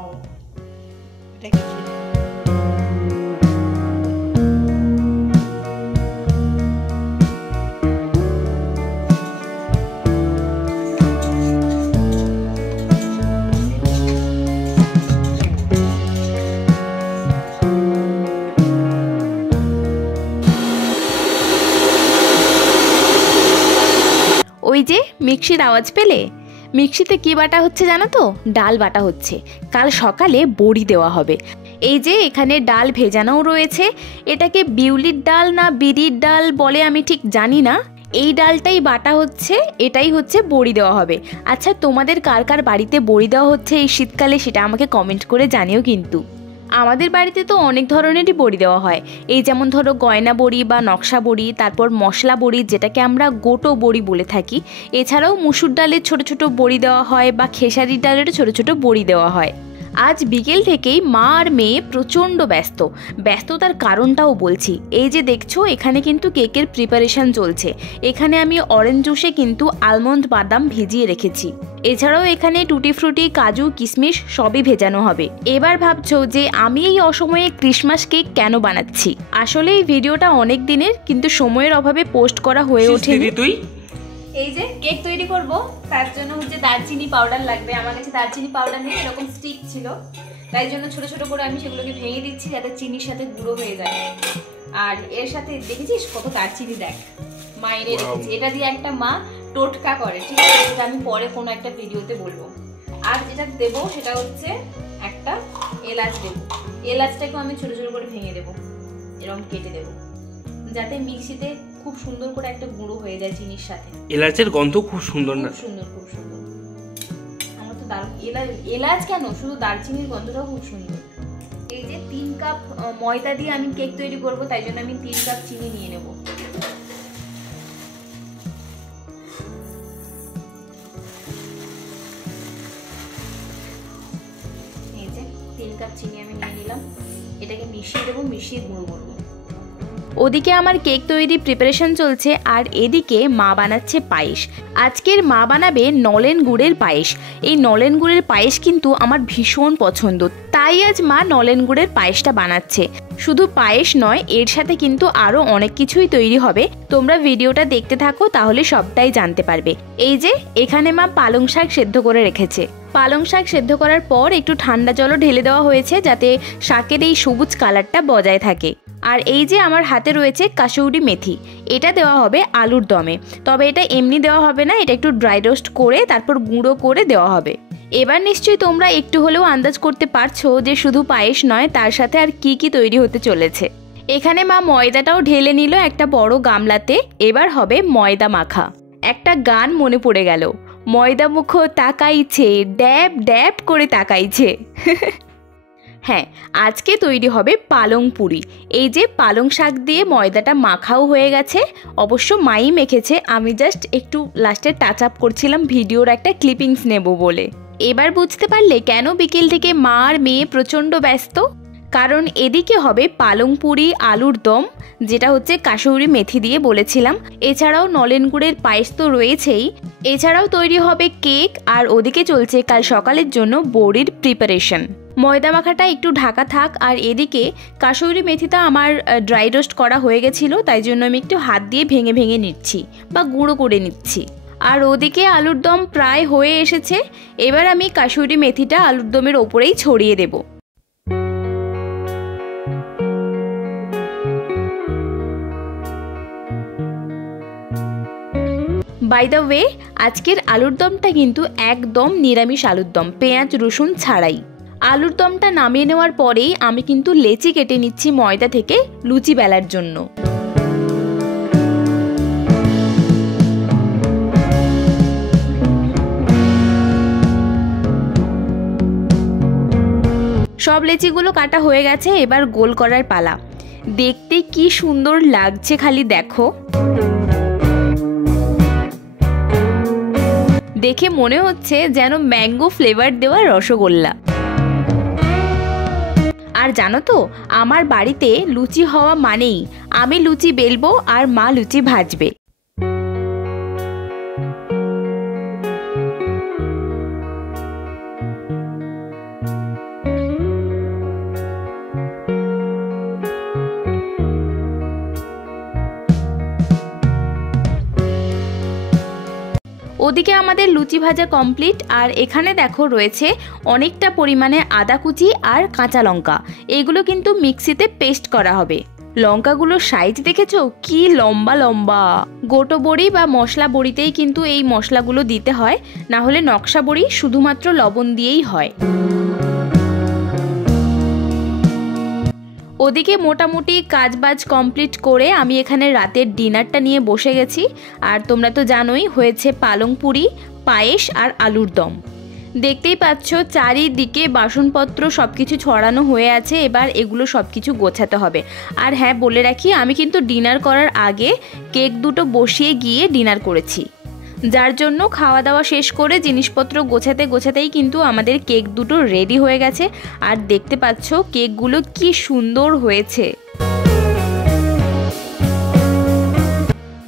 Wow, এটা কি খেতে? ওই যে মিক্সির আওয়াজ পেলে? মিক্সিতে কি বাটা হচ্ছে জানো তো? ডাল বাটা হচ্ছে। কাল সকালে বড়ি দেওয়া হবে। এই যে এখানে ডাল ভেজানোও রয়েছে। এটাকে বিউলির ডাল না বিরির ডাল বলে আমি ঠিক জানি না। এই ডালটাই বাটা হচ্ছে, এটাই হচ্ছে বড়ি দেওয়া হবে। আচ্ছা, তোমাদের কার কার বাড়িতে বড়ি দেওয়া হচ্ছে এই শীতকালে সেটা আমাকে কমেন্ট করে জানিও কিন্তু। আমাদের বাড়িতে তো অনেক ধরনেরই বড়ি দেওয়া হয়। এই যেমন ধরো গয়না বড়ি বা নকশা বড়ি, তারপর মশলা বড়ি যেটাকে আমরা গোটো বড়ি বলে থাকি। এছাড়াও মুসুর ডালের ছোট ছোট বড়ি দেওয়া হয় বা খেসারির ডালেরও ছোট ছোট বড়ি দেওয়া হয়। আজ বিকেল থেকেই মা আর মেয়ে প্রচণ্ড ব্যস্ততার কারণটাও বলছি। এই যে দেখছো এখানে কিন্তু কেকের প্রিপারেশন চলছে। এখানে আমি অরেঞ্জ জুসে কিন্তু আলমন্ড বাদাম ভিজিয়ে রেখেছি। এছাড়াও এখানে টুটি ফ্রুটি, কাজু, কিশমিশ সবই ভেজানো হবে। এবার ভাবছো যে আমি এই অসময়ে ক্রিসমাস কেক কেন বানাচ্ছি? আসলে এই ভিডিওটা অনেক দিনের, কিন্তু সময়ের অভাবে পোস্ট করা হয়ে ওঠেনি। এই যে কেক তৈরি করব, তার জন্য হচ্ছে দারচিনি পাউডার লাগবে। আমার কাছে দারচিনি পাউডার নেই, এরকম স্টিক ছিল, তাই জন্য ছোট ছোট করে আমি সেগুলোকে ভেঙে দিচ্ছি যাতে চিনির সাথে গুঁড়ো হয়ে যায়। আর এর সাথে দেখেছিস কত দারচিনি, দেখ মাইরে রেখেছি। এটা দিয়ে একটা মা টোটকা করে, ঠিক আছে? সেটা আমি পরে কোনো একটা ভিডিওতে বলবো। আর যেটা দেবো সেটা হচ্ছে একটা এলাচ দেবো। এলাচটাকেও আমি ছোট ছোট করে ভেঙে দেবো, এরকম কেটে দেবো, যাতে মিক্সিতে খুব সুন্দর করে একটা গুঁড়ো হয়ে যায় চিনির সাথে। এলাচের গন্ধ খুব সুন্দর না? খুব সুন্দর। আমার তো দারুণ। এলাচ কেন, শুধু দারচিনির গন্ধটাও খুব সুন্দর। এই যে 3 কাপ ময়দা দিয়ে আমি কেক তৈরি করব, তাই জন্য আমি 3 কাপ চিনি নিয়ে নেব। এই যে 3 কাপ চিনি আমি নিয়ে নিলাম। এটাকে মিশিয়ে দেবো, মিশিয়ে গুঁড়ো করবো। ওদিকে আমার কেক তৈরি প্রিপারেশন চলছে, আর এদিকে মা বানাচ্ছে পায়েস। আজকের মা বানাবে নলেন গুড়ের পায়েস। এই নলেন গুড়ের পায়েস কিন্তু আমার ভীষণ পছন্দ, তাই আজ মা নলেন গুড়ের পায়েসটা বানাচ্ছে। শুধু পায়েস নয়, এর সাথে কিন্তু আরও অনেক কিছুই তৈরি হবে। তোমরা ভিডিওটা দেখতে থাকো, তাহলে সবটাই জানতে পারবে। এই যে এখানে মা পালং শাক সেদ্ধ করে রেখেছে। পালং শাক সেদ্ধ করার পর একটু ঠান্ডা জলও ঢেলে দেওয়া হয়েছে, যাতে শাকের এই সবুজ কালারটা বজায় থাকে। আর এই যে আমার হাতে রয়েছে কাসুরি মেথি, এটা দেওয়া হবে আলুর দমে। তবে এটা এমনি দেওয়া হবে না, এটা একটু ড্রাই রোস্ট করে তারপর গুঁড়ো করে দেওয়া হবে। এবার নিশ্চয়ই তোমরা একটু হলেও আন্দাজ করতে পারছো যে শুধু পায়েস নয়, তার সাথে আর কি কি তৈরি হতে চলেছে। এখানে মা ময়দাটাও ঢেলে নিল একটা বড় গামলাতে। এবার হবে ময়দা মাখা। একটা গান মনে পড়ে গেল, ময়দা মুখ তাকাইছে, ড্যাব ড্যাব করে তাকাইছে। হ্যাঁ, আজকে তৈরি হবে পালং পুরি। এই যে পালং শাক দিয়ে ময়দাটা মাখাও হয়ে গেছে, অবশ্য মাই মেখেছে, আমি জাস্ট একটু লাস্টে টাচ আপ করছিলাম ভিডিওর একটা ক্লিপিংস নেব বলে। এবার বুঝতে পারলে কেন বিকেল থেকে মা আর মেয়ে প্রচণ্ড ব্যস্ত? কারণ এদিকে হবে পালং পুরি, আলুর দম, যেটা হচ্ছে কাসুরি মেথি দিয়ে বলেছিলাম। এছাড়াও নলেন গুড়ের পায়েস তো রয়েছেই, এছাড়াও তৈরি হবে কেক। আর ওদিকে চলছে কাল সকালের জন্য বড়ির প্রিপারেশন। ময়দা মাখাটা একটু ঢাকা থাক, আর এদিকে কাসুরি মেথিটা আমার ড্রাই রোস্ট করা হয়ে গেছিলো, তাই জন্য আমি একটু হাত দিয়ে ভেঙে ভেঙে নিচ্ছি বা গুঁড়ো করে নিচ্ছি। আর ওদিকে আলুর দম প্রায় হয়ে এসেছে। এবার আমি কাসুরি মেথিটা আলুর দমের ওপরেই ছড়িয়ে দেব। বাই দ্য ওয়ে, আজকের আলুর দমটা কিন্তু একদম নিরামিষ আলুর দম, পেঁয়াজ রসুন ছাড়াই। আলুর দমটা নামিয়ে নেওয়ার পরেই আমি কিন্তু লেচি কেটে নিচ্ছি ময়দা থেকে লুচি বেলার জন্য। সব লেচিগুলো কাটা হয়ে গেছে, এবার গোল করার পালা। দেখতে কি সুন্দর লাগছে খালি দেখো। দেখে মনে হচ্ছে যেন ম্যাঙ্গো ফ্লেভার দেওয়া রসগোল্লা। আর জানো তো, আমার বাড়িতে লুচি হওয়া মানেই আমি লুচি বেলবো আর মা লুচি ভাজবে। ওদিকে আমাদের লুচি ভাজা কমপ্লিট। আর এখানে দেখো রয়েছে অনেকটা পরিমাণে আদা কুচি আর কাঁচা লঙ্কা, এগুলো কিন্তু মিক্সিতে পেস্ট করা হবে। লঙ্কাগুলোর সাইজ দেখেছো কি লম্বা লম্বা। গোটো বড়ি বা মশলা বড়িতেই কিন্তু এই মশলাগুলো দিতে হয়, না হলে নকশা বড়ি শুধুমাত্র লবণ দিয়েই হয়। ওদিকে মোটামুটি কাজবাজ কমপ্লিট করে আমি এখানে রাতের ডিনারটা নিয়ে বসে গেছি। আর তোমরা তো জানোই হয়েছে পালং পুরি, পায়েস আর আলুর দম। দেখতেই পাচ্ছ চারিদিকে বাসনপত্র সব কিছু ছড়ানো হয়ে আছে, এবার এগুলো সব কিছু গোছাতে হবে। আর হ্যাঁ, বলে রাখি আমি কিন্তু ডিনার করার আগে কেক দুটো বসিয়ে গিয়ে ডিনার করেছি, যার জন্য খাওয়া দাওয়া শেষ করে জিনিসপত্র গোছাতে গোছাতেই কিন্তু আমাদের কেক দুটো রেডি হয়ে গেছে। আর দেখতে পাচ্ছ কেকগুলো কি সুন্দর হয়েছে।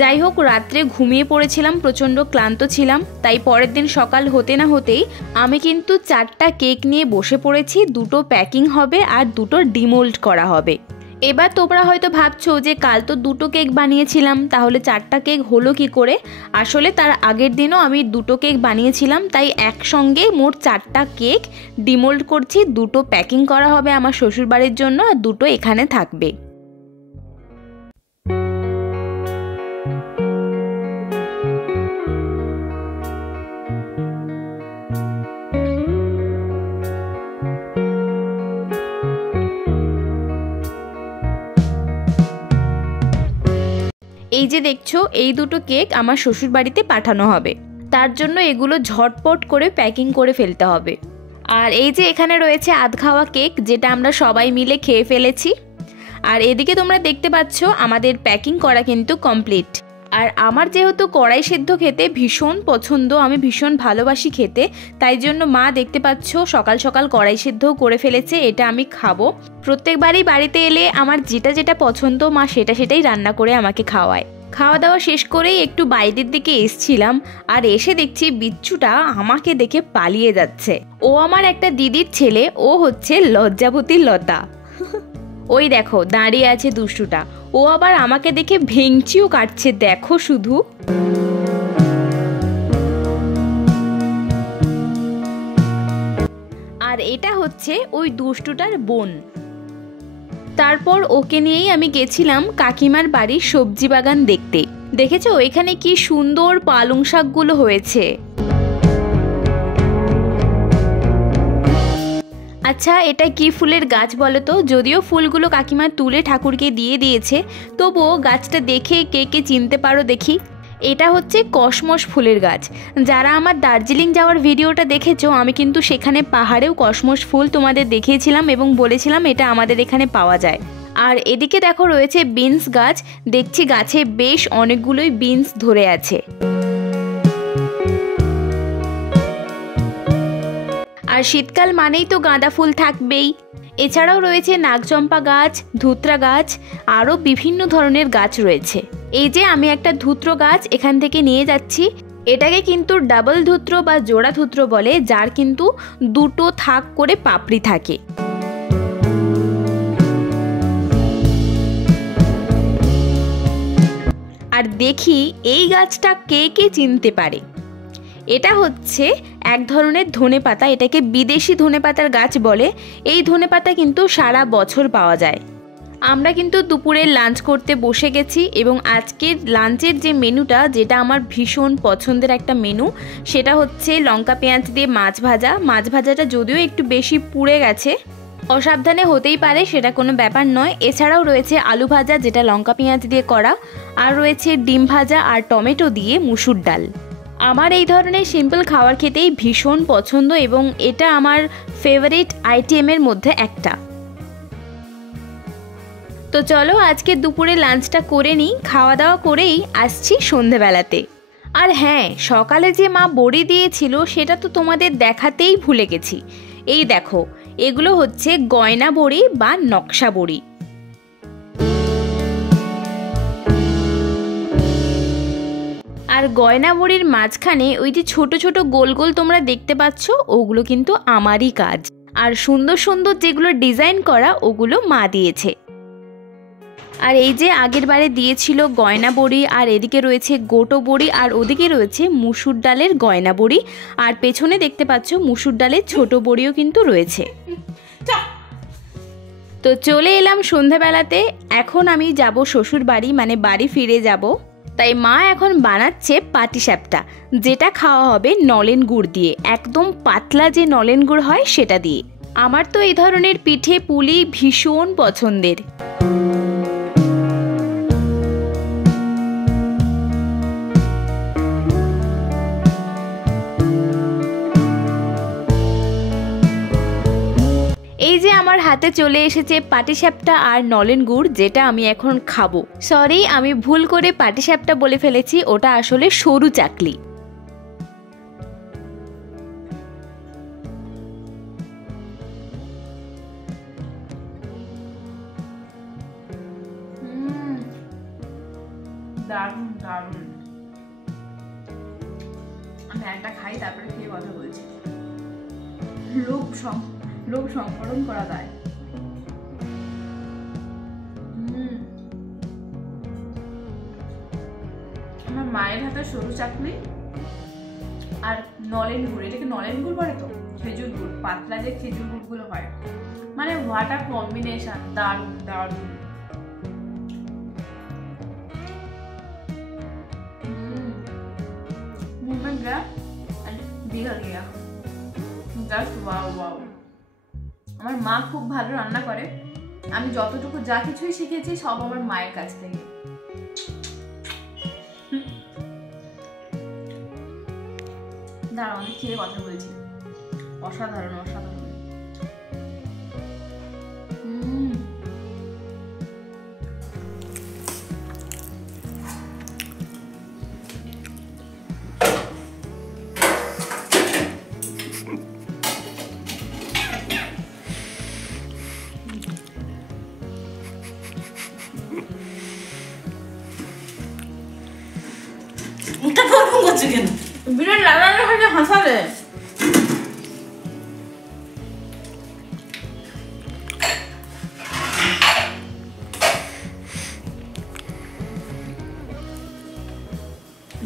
যাই হোক, রাত্রে ঘুমিয়ে পড়েছিলাম, প্রচণ্ড ক্লান্ত ছিলাম, তাই পরের দিন সকাল হতে না হতেই আমি কিন্তু 4টা কেক নিয়ে বসে পড়েছি। 2টো প্যাকিং হবে আর 2টো ডিমোল্ড করা হবে। এবার তোমরা হয়তো ভাবছো যে কাল তো 2টো কেক বানিয়েছিলাম, তাহলে 4টা কেক হলো কি করে? আসলে তার আগের দিনও আমি 2টো কেক বানিয়েছিলাম, তাই একসঙ্গে মোট 4টা কেক ডিমোল্ড করছি। 2টো প্যাকিং করা হবে আমার শ্বশুরবাড়ির জন্য আর 2টো এখানে থাকবে। এই যে দেখছো এই 2টো কেক আমার শ্বশুর বাড়িতে পাঠানো হবে, তার জন্য এগুলো ঝটপট করে প্যাকিং করে ফেলতে হবে। আর এই যে এখানে রয়েছে আধ খাওয়া কেক, যেটা আমরা সবাই মিলে খেয়ে ফেলেছি। আর এদিকে তোমরা দেখতে পাচ্ছ আমাদের প্যাকিং করা কিন্তু কমপ্লিট। আর আমার যেহেতু কড়াই সেদ্ধ খেতে ভীষণ পছন্দ, আমি ভীষণ ভালোবাসি খেতে, তাই জন্য মা দেখতে পাচ্ছ সকাল সকাল কড়াই সেদ্ধও করে ফেলেছে। এটা আমি খাবো। প্রত্যেকবারই বাড়িতে এলে আমার যেটা যেটা পছন্দ মা সেটাই রান্না করে আমাকে খাওয়ায়। খাওয়া দাওয়া শেষ করেই একটু বাইরের দিকে এসছিলাম, আর এসে দেখছি বিচ্ছুটা আমাকে দেখে পালিয়ে যাচ্ছে। ও আমার একটা দিদির ছেলে, ও হচ্ছে লজ্জাবতী লতা। ওই দেখো দাঁড়িয়ে আছে দুষ্টুটা, ও আবার আমাকে দেখে ভেঙচিও কাটছে, দেখো শুধু। আর এটা হচ্ছে ওই দুষ্টুটার বোন। তারপর ওকে নিয়েই আমি গেছিলাম কাকিমার বাড়ির সবজি বাগান দেখতে। দেখেছো এখানে কি সুন্দর পালং শাকগুলো হয়েছে। আচ্ছা, এটা কি ফুলের গাছ বলো তো? যদিও ফুলগুলো কাকিমা তুলে ঠাকুরকে দিয়ে দিয়েছে, তবুও গাছটা দেখে কে কে চিনতে পারো দেখি। এটা হচ্ছে কসমস ফুলের গাছ। যারা আমার দার্জিলিং যাওয়ার ভিডিওটা দেখেছো, আমি কিন্তু সেখানে পাহাড়েও কসমস ফুল তোমাদের দেখিয়েছিলাম এবং বলেছিলাম এটা আমাদের এখানে পাওয়া যায়। আর এদিকে দেখো রয়েছে বিনস গাছ, দেখছি গাছে বেশ অনেকগুলোই বিনস ধরে আছে। আর শীতকাল মানেই তো গাঁদা ফুল থাকবেই। এছাড়াও রয়েছে নাগচম্পা গাছ, ধুত্রা গাছ, আরও বিভিন্ন ধরনের গাছ রয়েছে। এই যে আমি একটা ধুত্র গাছ এখান থেকে নিয়ে যাচ্ছি, এটাকে কিন্তু ডাবল ধুত্র বা জোড়া ধুত্র বলে, যার কিন্তু 2টো থাক করে পাপড়ি থাকে। আর দেখি এই গাছটা কে কে চিনতে পারে। এটা হচ্ছে এক ধরনের ধনেপাতা, এটাকে বিদেশি ধনেপাতার গাছ বলে। এই ধনেপাতা কিন্তু সারা বছর পাওয়া যায়। আমরা কিন্তু দুপুরে লাঞ্চ করতে বসে গেছি এবং আজকের লাঞ্চের যে মেনুটা, যেটা আমার ভীষণ পছন্দের একটা মেনু, সেটা হচ্ছে লঙ্কা পেঁয়াজ দিয়ে মাছ ভাজা। মাছ ভাজাটা যদিও একটু বেশি পুড়ে গেছে, অসাবধানে হতেই পারে, সেটা কোনো ব্যাপার নয়। এছাড়াও রয়েছে আলু ভাজা, যেটা লঙ্কা পেঁয়াজ দিয়ে করা, আর রয়েছে ডিম ভাজা আর টমেটো দিয়ে মুসুর ডাল। আমার এই ধরনের সিম্পল খাবার খেতেই ভীষণ পছন্দ এবং এটা আমার ফেভারিট আইটেমের মধ্যে একটা। তো চলো আজকে দুপুরে লাঞ্চটা করে নিই, খাওয়া দাওয়া করেই আসছি সন্ধেবেলাতে। আর হ্যাঁ, সকালে যে মা বড়ি দিয়েছিল সেটা তো তোমাদের দেখাতেই ভুলে গেছি। এই দেখো, এগুলো হচ্ছে গয়না বড়ি বা নকশা বড়ি। আর গয়না বড়ির মাঝখানে ওই যে ছোট ছোট গোল গোল তোমরা দেখতে পাচ্ছ, ওগুলো কিন্তু আমারই কাজ। আর সুন্দর সুন্দর যেগুলো ডিজাইন করা, ওগুলো মা দিয়েছে। আর এই যে আগের বারে দিয়েছিল গয়না বড়ি, আর এদিকে রয়েছে গোটো বড়ি, আর ওদিকে রয়েছে মুসুর ডালের গয়না বড়ি, আর পেছনে দেখতে পাচ্ছ মুসুর ডালের ছোট বড়িও কিন্তু রয়েছে। তো চলে এলাম সন্ধ্যাবেলাতে। এখন আমি যাব শ্বশুর বাড়ি, মানে বাড়ি ফিরে যাব। তাই মা এখন বানাচ্ছে পাটিসাপটা, যেটা খাওয়া হবে নলেন গুড় দিয়ে, একদম পাতলা যে নলেন গুড় হয় সেটা দিয়ে। আমার তো এই ধরনের পিঠে পুলি ভীষণ পছন্দের। এই যে আমার হাতে চলে এসেছে পাটিসাপটা আর নলেন গুড়, যেটা আমি এখন খাবো। সরি, আমি ভুল করে পাটিসাপটা বলে ফেলেছি, ওটা আসলে সরু চাকলি। দারুণ দারুণ। আমি একটা খাই, তারপরে খেয়ে কথা বলছি। লোভ সংকলন করা যায়। আমার মায়ের হাতে সরু চাকলি আর নলেন গুড়, এটাকে নলেন গুড় বলে তো, খেজুর গুড়, পাতলা যে খেজুর গুড়গুলো হয়, মানে হোয়াট আ কম্বিনেশন, দারুণ দারুণ। मूवमेंट गया एंड बिगड़ गया, জাস্ট ওয়াও ওয়াও। আমার মা খুব ভালো রান্না করে, আমি যতটুকু যা কিছুই শিখেছি সব আমার মায়ের কাছ থেকে। দাঁড়াও, আমি খেয়ে কথা বলছি। অসাধারণ অসাধারণ। বিরাট লাগানো হয়ে হাসালে।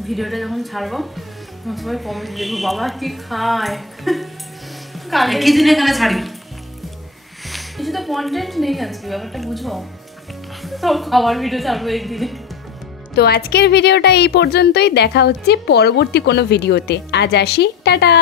ভিডিওটা যখন ছাড়বো সবাই কমেন্ট দেখবো, বাবা কি খায়। একই দিনে কেন ছাড়ি? কিছু তো কন্টেন্ট নেই আজকে, ব্যাপারটা বুঝো। সব খাবার ভিডিও ছাড়বো একদিনে। তো আজকের ভিডিওটা এই পর্যন্তই, দেখা হচ্ছে পরবর্তী কোনো ভিডিওতে। আজ আসি, টাটা।